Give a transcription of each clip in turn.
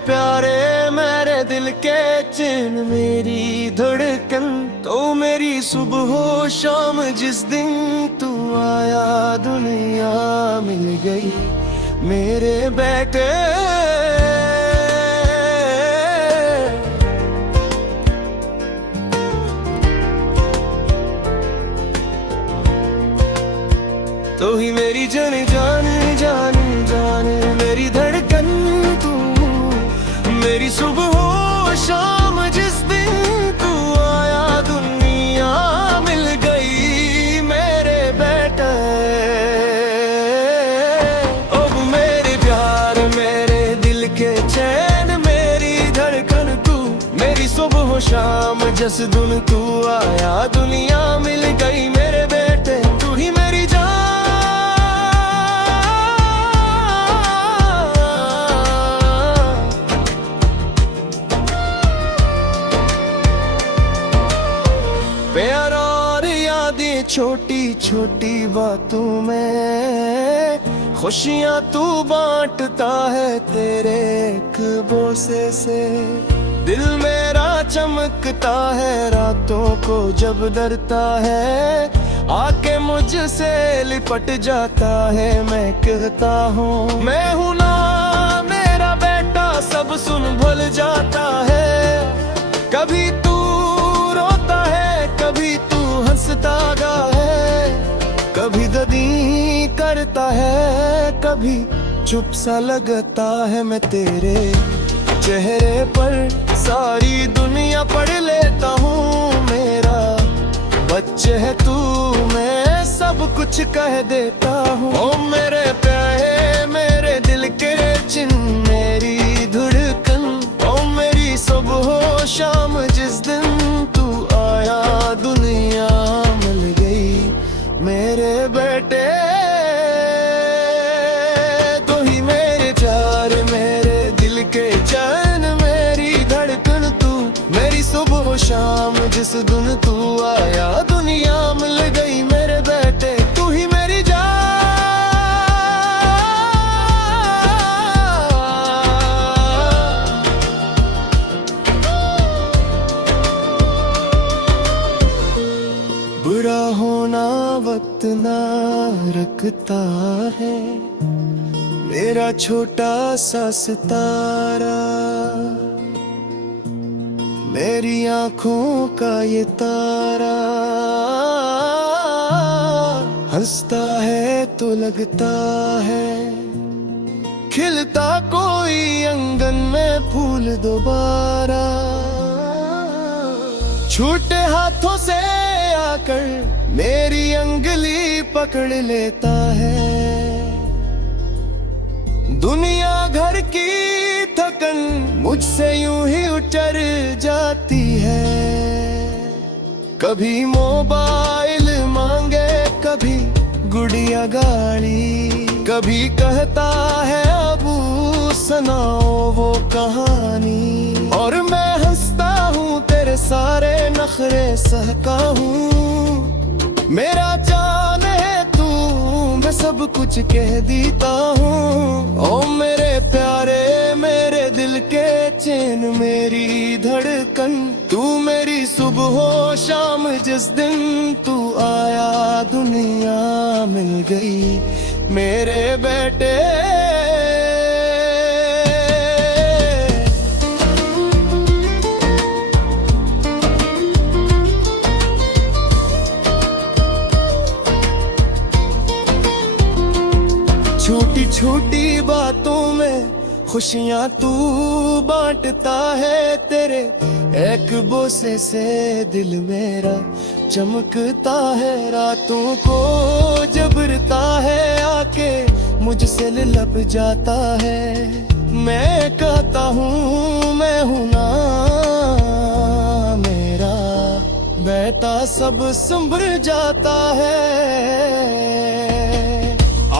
प्यारे मेरे दिल के चैन मेरी धड़कन, तो मेरी सुबह हो शाम जिस दिन तू आया दुनिया मिल गई मेरे बेटे। तो ही मेरी जान जान जान जान मेरी धड़कन, तू मेरी सुबह हो शाम जिस दिन तू आया दुनिया मिल गई मेरे बेटे। अब मेरे प्यार मेरे दिल के चैन मेरी धड़कन, तू मेरी सुबह हो शाम जिस दिन तू आया दुनिया मिल गई मेरे बेटे। तू ही मेरी जान प्यार और यादें छोटी छोटी बातों में, खुशियां तू बांटता है तेरे एक बोसे से। दिल मेरा चमकता है रातों को जब डरता है, आके मुझसे लिपट जाता है। मैं कहता हूँ मैं हूँ ना मेरा बेटा, सब सुन भूल जाता है। कभी तू रोता है कभी तू हंसता गा है, कभी ददी करता है कभी चुप सा लगता है। मैं तेरे चेहरे पर सारी दुनिया पढ़ लेता हूँ। मेरा बच्चे है तू मैं सब कुछ कह देता हूँ। ओ मेरे प्यारे मेरे दिल के चिन्ह मेरी धड़कन, ओ मेरी सुबह हो शाम जिस दिन तू आया दुनिया मिल गई मेरे बेटे। तो ही मेरे प्यार मेरे दिल के चैन मेरी धड़कन, तू मेरी सुबह हो शाम जिस दिन तू आया दुनिया मिल गई मेरे बेटे। तू ही मेरी जान बुरा होना वक्त ना रखता है, मेरा छोटा सा सितारा मेरी आंखों का ये तारा। हंसता है तो लगता है खिलता कोई अंगन में फूल दोबारा। छूटे हाथों से आकर मेरी अंगुली पकड़ लेता है। दुनिया घर की थकन मुझसे यूं ही उतर जाती है। कभी मोबाइल मांगे कभी गुड़िया गाड़ी, कभी कहता है अबू सुनाओ वो कहानी। और मैं हंसता हूँ तेरे सारे नखरे सहता हूँ। मेरा जान है तू मैं सब कुछ कह देता हूँ। ओ मेरे प्यारे मेरे दिल के चैन मेरी धड़कन, तू मेरी सुबह हो शाम जिस दिन तू आया दुनिया मिल गई मेरे बेटे। छोटी छोटी बातों में खुशियां तू बांटता है, तेरे एक बोसे से दिल मेरा चमकता है। रातों को जबरता है आके मुझसे लप जाता है। मैं कहता हूँ मैं हूँ ना मेरा बेटा, सब संभल जाता है।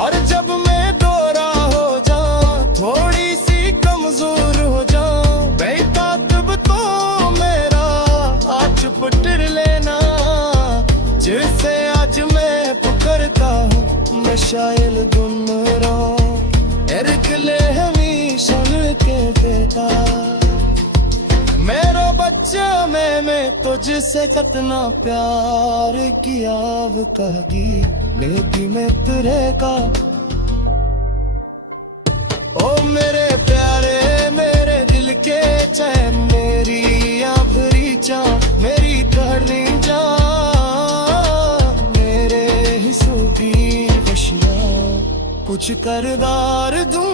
और जब मैं गोरा हो जाऊं थोड़ी सी कमजोर हो जाऊं, बेटा तब तो मेरा आज पुटर लेना। जिसे आज मैं पुकारता हूँ मैं शायद गुम रहा, के हमेशा के देता तुझसे कितना प्यार किया वो कही लेगी मैं तेरे का। ओ मेरे प्यारे मेरे दिल के चैन मेरी आखिरी चाह मेरी करनी जा मेरे हिस्सों की खुशियाँ कुछ करदार दूं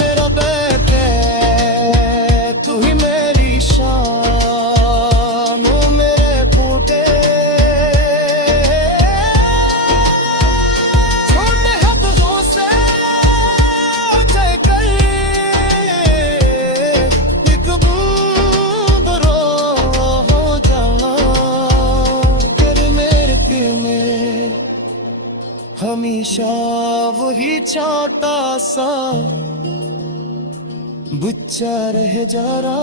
मेरा बेटे तू ही मेरी शान ओ मेरे फूटे छोटे हाथों से जय कर एक बूंद रो हो जाना कर मेरे दिल में हमेशा वही छोटा सा बच्चा रह जा रहा।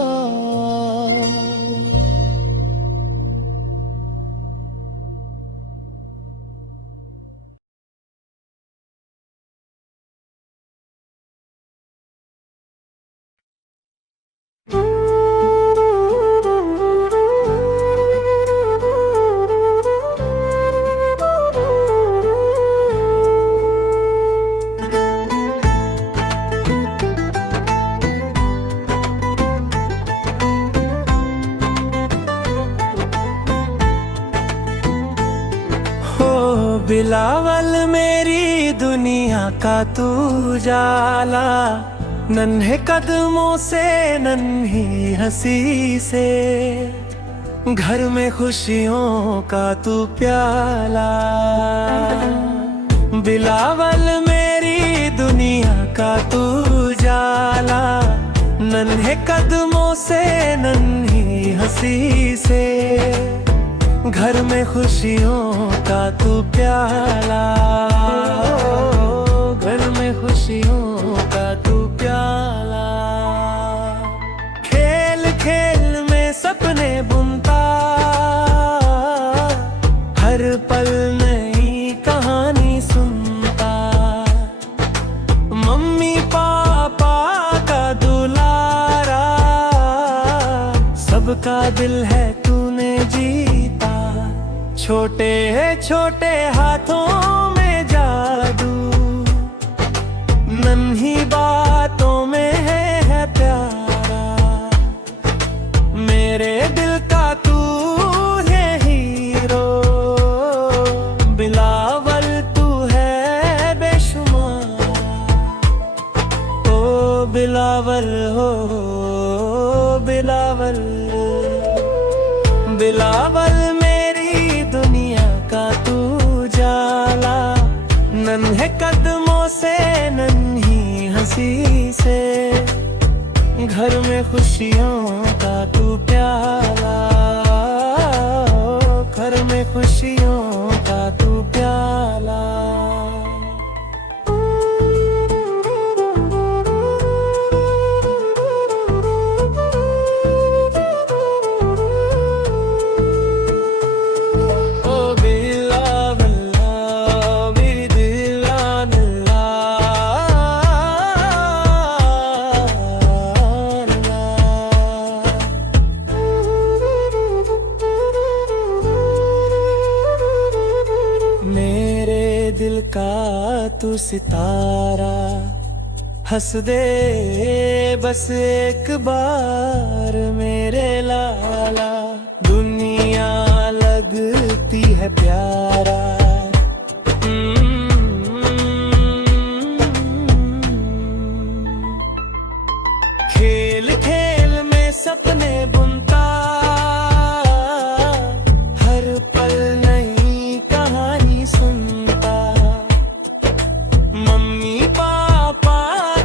बिलावल मेरी दुनिया का तू जाला, नन्हे कदमों से नन्ही हंसी से घर में खुशियों का तू प्याला। बिलावल मेरी दुनिया का तू जाला, नन्हे कदमों से नन्ही हंसी से घर में खुशियों का तू प्याला। घर में खुशियों का तू प्याला। खेल खेल में सपने बुनता, हर पल नई कहानी सुनता। मम्मी पापा का दुलारा, सबका दिल है तूने जीता। छोटे छोटे हाथों में जादू, नन्ही बातों में है प्यारा। मेरे दिल का तू है हीरो, बिलावल तू है बेशुमार। ओ बिलावल हो बिलावल, बिलावल मेरी दुनिया का तू जाला। नन्हे कदमों से नन्ही हंसी से घर में खुशियों का तू प्याला। घर में खुशियों का तू प्याला। दिल का तू सितारा, हंस दे बस एक बार मेरे लाला। दुनिया लगती है प्यारा, खेल खेल में सपने बुनता, हर पल नई कहानी सुनता। मम्मी पापा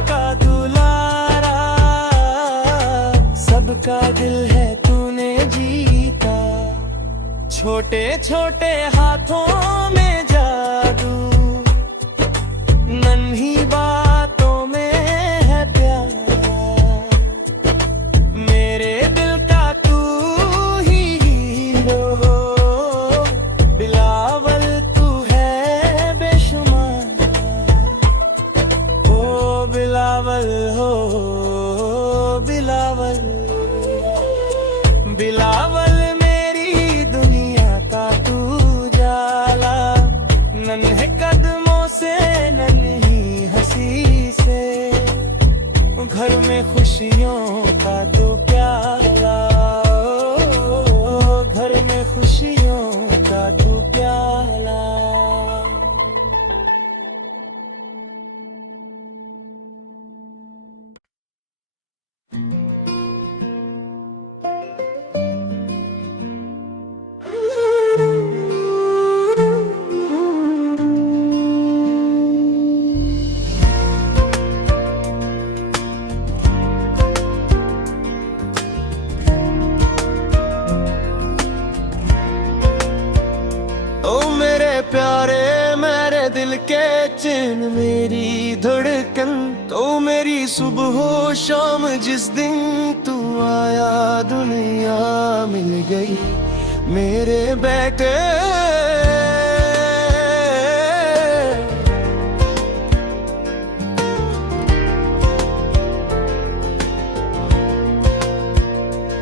का दुलारा, सबका दिल है तूने जीता। छोटे छोटे हाथों में जादू, नन्ही बातों में है प्यारा। मेरे दिल का तू ही हीरो, बिलावल तू है बेशुमार। ओ बिलावल हो बिलावल, खुशियों का तो प्याला, ओ, घर में खुशियों का तो प्याला। ओ मेरे प्यारे मेरे दिल के चैन मेरी धड़कन, तो मेरी सुबह हो शाम जिस दिन तू आया दुनिया मिल गई मेरे बेटे।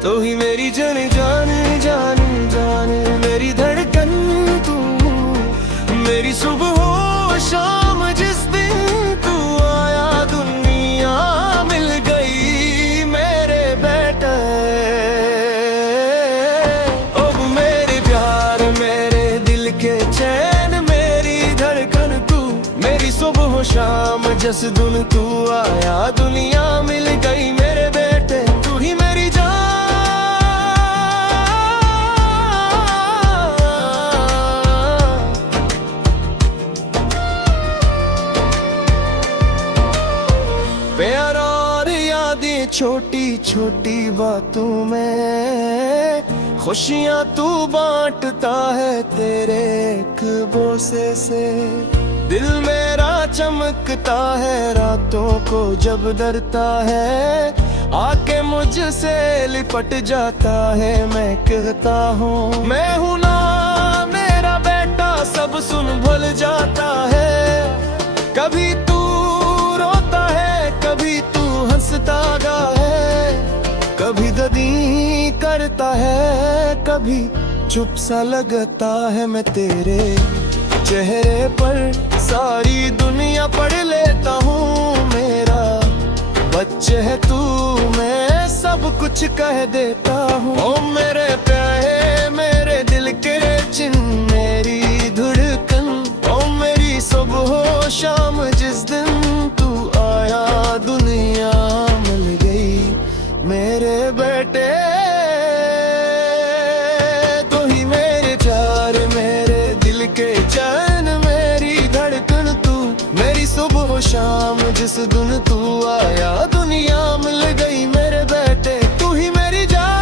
तो ही मेरी जान जान जान जान मेरी धड़कन, तू मेरी सुबह हो शाम जिस दिन तू आया दुनिया मिल गई मेरे बेटे। अब मेरे प्यार मेरे दिल के चैन मेरी धड़कन, तू मेरी सुबह हो शाम जिस दिन तू आया दुनिया मिल गई मेरे बेटे। तू ही मेरी जान प्यार और यादें छोटी छोटी बातों में, खुशियां तू बांटता है तेरे एक बोसे से। दिल मेरा चमकता है रातों को जब डरता है, आके मुझसे लिपट जाता है। मैं कहता हूँ मैं हूँ ना मेरा बेटा, सब सुन भूल जाता है। कभी तू रोता है कभी तू हंसता गा है, कभी ददी करता है कभी चुप सा लगता है। मैं तेरे चेहरे पर सारी दुनिया पढ़ लेता हूँ, मेरा बच्चे है तू मैं सब कुछ कह देता हूँ। ओ मेरे प्यारे मेरे दिल के चिन मेरी धड़कन, ओ मेरी सुबह हो शाम जिस दिन तू आया दुनिया मिल गई मेरे बेटे। तो ही मेरे प्यार मेरे दिल के चैन मेरी धड़कन, तू मेरी सुबह हो शाम जिस दिन तू आया दुनिया मिल गई मेरे बेटे। तू ही मेरी जान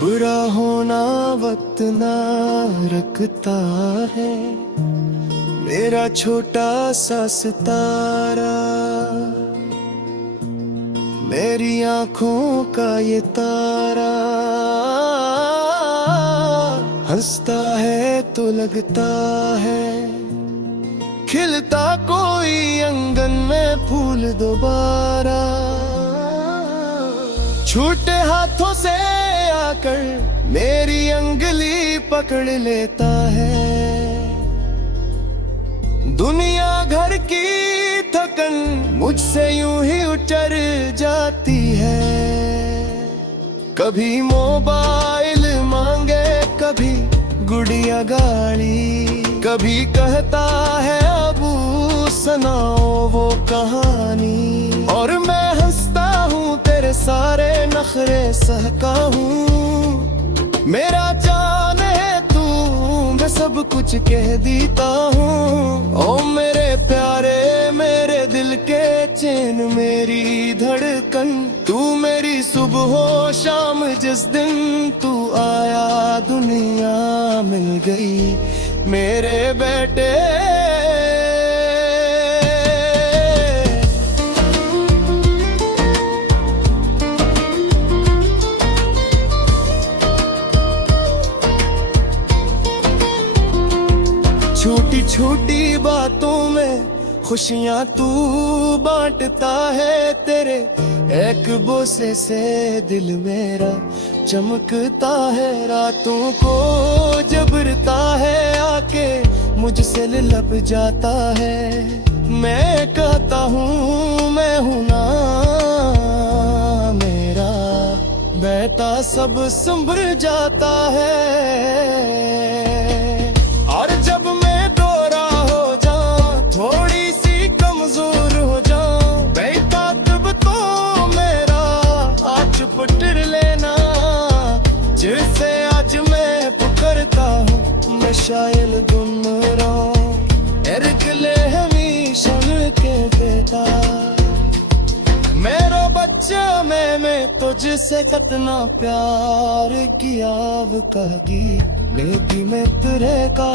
बुरा होना वक्त ना रखता है, मेरा छोटा सा सितारा मेरी आंखों का ये तारा। हंसता है तो लगता है खिलता कोई अंगन में फूल दोबारा। छूटे हाथों से आकर मेरी अंगली पकड़ लेता है। दुनिया घर की थकन मुझसे यूं ही उतर जाती है। कभी मोबाइल मांगे कभी गुड़िया गाड़ी, कभी कहता है अबू सुनाओ वो कहानी। और मैं हंसता हूँ तेरे सारे नखरे सहका हूँ। मेरा जान है तू मैं सब कुछ कह देता हूँ। ओ मेरे प्यारे मेरे दिल के चैन मेरी धड़कन, तू मेरी सुबह हो शाम जिस दिन तू आया दुनिया मिल गई मेरे बेटे। छोटी छोटी बातों में खुशियां तू बांटता है तेरे एक बोसे से दिल मेरा चमकता है, रातों को जबरता है, आके मुझसे लिपट जाता है। मैं कहता हूँ मैं हूँ ना मेरा, बहता सब संभल जाता है। और जब मैं दोरा हो जाऊं, थोड़ी सी कमजोर हो जाऊं, बहता तब तो मेरा हाथ पकड़ लेना। जिसे आज मैं पुकारता हूँ, मैं शायल गुन रहा हूँ, एरकले हमेशा के बेटा। मेरा बच्चा मैं तुझसे कितना प्यार किया, अब कहेगी लेकिन मैं तेरे का